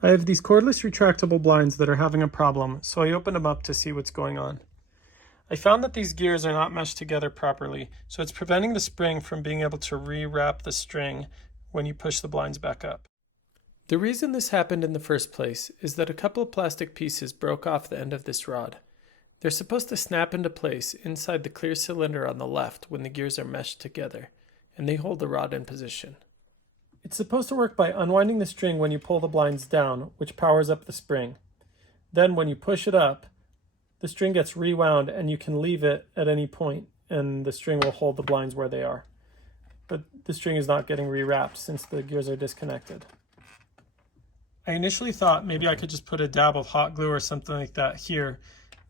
I have these cordless retractable blinds that are having a problem, so I opened them up to see what's going on. I found that these gears are not meshed together properly, so it's preventing the spring from being able to re-wrap the string when you push the blinds back up. The reason this happened in the first place is that a couple of plastic pieces broke off the end of this rod. They're supposed to snap into place inside the clear cylinder on the left when the gears are meshed together, and they hold the rod in position. It's supposed to work by unwinding the string when you pull the blinds down, which powers up the spring. Then when you push it up, the string gets rewound and you can leave it at any point and the string will hold the blinds where they are. But the string is not getting rewrapped since the gears are disconnected. I initially thought maybe I could just put a dab of hot glue or something like that here,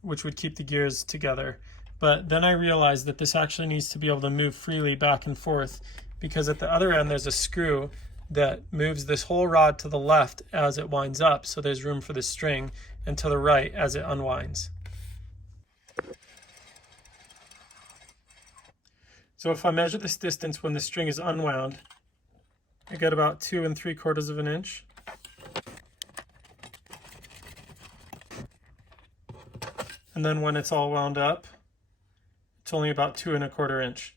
which would keep the gears together. But then I realized that this actually needs to be able to move freely back and forth, because at the other end there's a screw that moves this whole rod to the left as it winds up, so there's room for the string, and to the right as it unwinds. So if I measure this distance when the string is unwound, I get about 2 3/4 of an inch. And then when it's all wound up, it's only about 2 1/4 inch.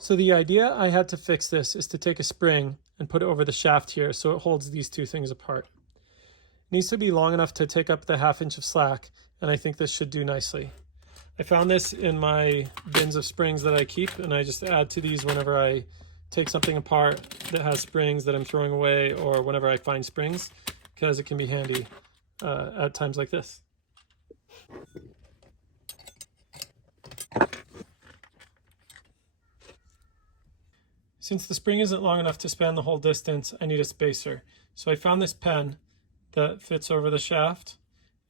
So the idea I had to fix this is to take a spring and put it over the shaft here so it holds these two things apart. It needs to be long enough to take up the 1/2 inch of slack, and I think this should do nicely. I found this in my bins of springs that I keep, and I just add to these whenever I take something apart that has springs that I'm throwing away, or whenever I find springs, because it can be handy at times like this. Since the spring isn't long enough to span the whole distance, I need a spacer. So I found this pen that fits over the shaft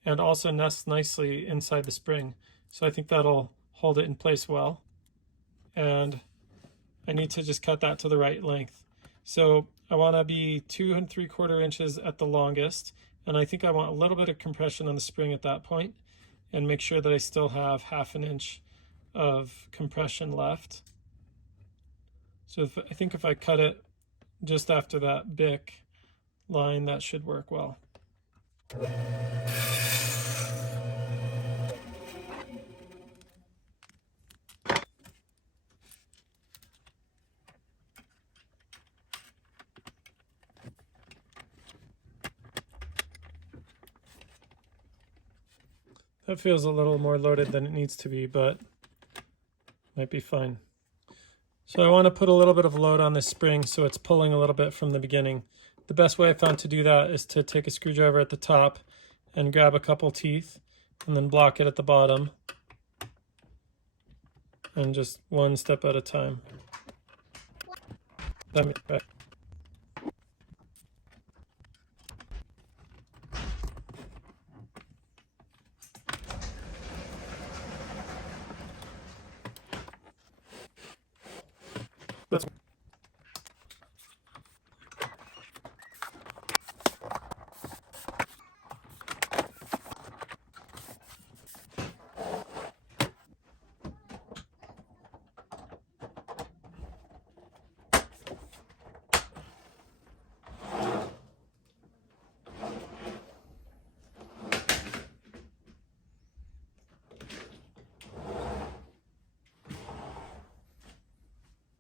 and also nests nicely inside the spring. So I think that'll hold it in place well. And I need to just cut that to the right length. So I want to be 2 3/4 inches at the longest, and I think I want a little bit of compression on the spring at that point, and make sure that I still have 1/2 inch of compression left. So I think if I cut it just after that Bic line, that should work well. That feels a little more loaded than it needs to be, but might be fine. So I want to put a little bit of load on this spring so it's pulling a little bit from the beginning. The best way I found to do that is to take a screwdriver at the top and grab a couple teeth and then block it at the bottom, and just one step at a time. That makes it better.